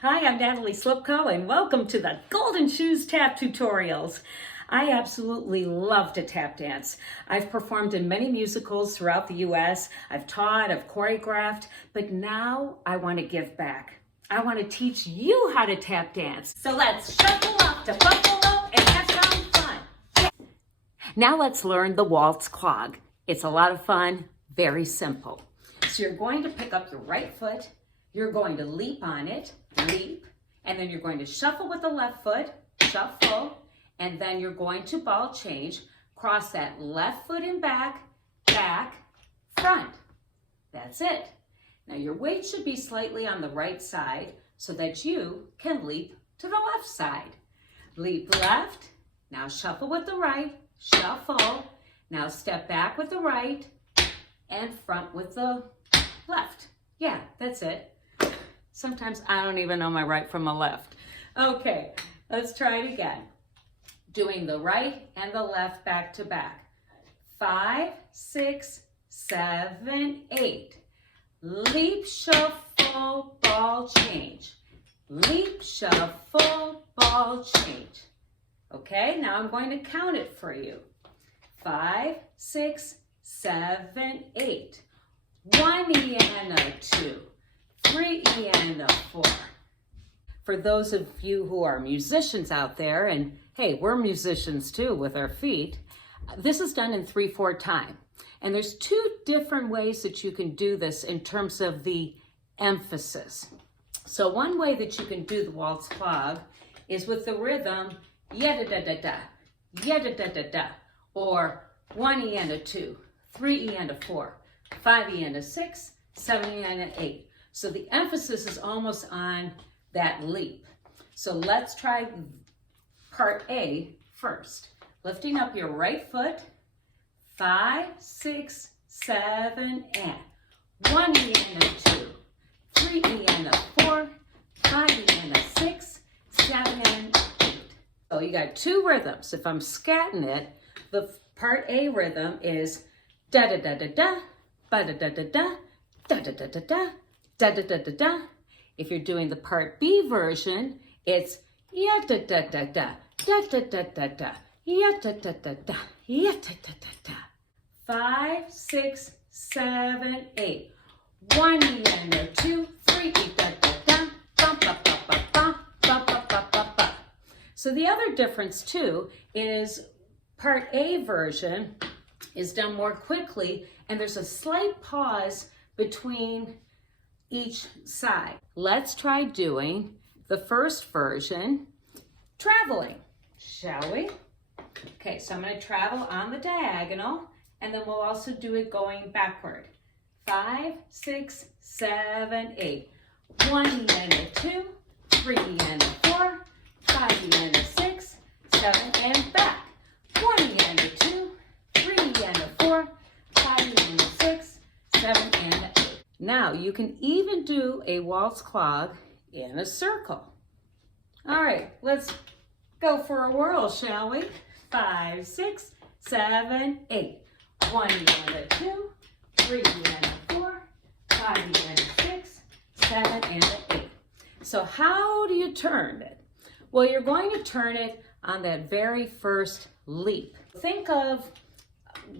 Hi, I'm Natalie Slipko, and welcome to the Golden Shoes Tap Tutorials. I absolutely love to tap dance. I've performed in many musicals throughout the U.S. I've taught, I've choreographed, but now I want to give back. I want to teach you how to tap dance. So let's shuffle up to Buffalo and have some fun. Now let's learn the Waltz Clog. It's a lot of fun, very simple. So you're going to pick up your right foot, you're going to leap on it, leap, and then you're going to shuffle with the left foot, shuffle, and then you're going to ball change, cross that left foot and back, back, front. That's it. Now your weight should be slightly on the right side so that you can leap to the left side. Leap left, now shuffle with the right, shuffle, now step back with the right, and front with the left. Yeah, that's it. Sometimes I don't even know my right from my left. Okay, let's try it again. Doing the right and the left back to back. 5, 6, 7, 8. Leap, shuffle, ball change. Leap, shuffle, ball change. Okay, now I'm going to count it for you. 5, 6, 7, 8. 1 E and a 2. 3 E and a 4. For those of you who are musicians out there, and hey, we're musicians too with our feet, this is done in 3/4 time. And there's 2 different ways that you can do this in terms of the emphasis. So one way that you can do the Waltz Clog is with the rhythm ya-da-da-da-da, ya-da-da-da-da, or 1 E and a 2, 3 E and a 4, 5 E and a 6, 7 E and an 8. So the emphasis is almost on that leap. So let's try part A first. Lifting up your right foot, 5, 6, 7, and 1 E and a 2, 3 E and a 4, 5 E and a 6, 7 and 8. So you got 2 rhythms. If I'm scatting it, the part A rhythm is da-da-da-da-da, ba-da-da-da-da, da-da-da-da-da, da-da-da-da-da. If you're doing the part B version, it's ya-da-da-da-da, da-da-da-da-da, ya-da-da-da-da, ya-da-da-da-da. 5, 6, 7, 8. 1 E and a 2, 3 E da-da-da, ba-ba-ba-ba-ba, ba-ba-ba-ba-ba. So the other difference too is part A version is done more quickly, and there's a slight pause between each side. Let's try doing the first version, traveling, shall we? Okay, so I'm going to travel on the diagonal, and then we'll also do it going backward. 5, 6, 7, 8. 1 E and a 2, 3 E and a 4, 5 E and a 6, 7 and back. 1 E and a 2, 3 E and a 4, 5 E and a 6, 7 and a 8. Now you can even do a Waltz Clog in a circle. All right, let's go for a whirl, shall we? 5, 6, 7, 8. 1 E and a 2, 3 E and a 4, 5 E and a 6, 7 and a 8. So how do you turn it? Well, you're going to turn it on that very first leap. Think of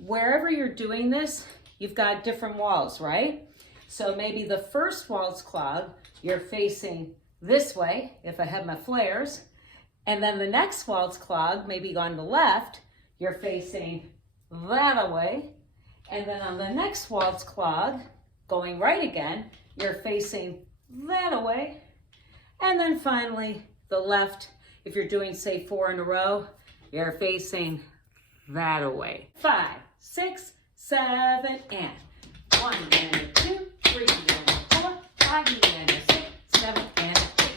wherever you're doing this, you've got different walls, right? So maybe the first Waltz Clog, you're facing this way, if I have my flares. And then the next Waltz Clog, maybe on the left, you're facing that way. And then on the next Waltz Clog, going right again, you're facing that way. And then finally, the left, if you're doing, say, 4 in a row, you're facing that way. 5, 6, 7, and 1 and a 2, 3 and a 4, 5 and a 6, 7 and a 8.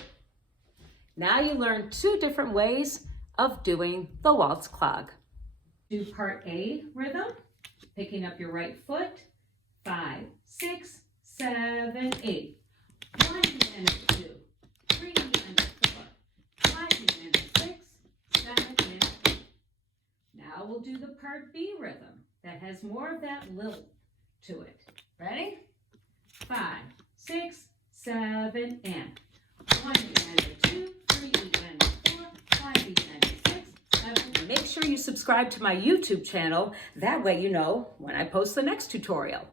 Now you learn 2 different ways of doing the Waltz Clog. Do part A rhythm, picking up your right foot, 5, 6, 7, 8. 1 and a 2, 3 and a 4, 5 and a 6, 7 and a 8. Now we'll do the part B rhythm that has more of that lilt to it. Ready? 5, 6, 7, and 1 subscribe to my YouTube channel. That way you know when I post the next tutorial.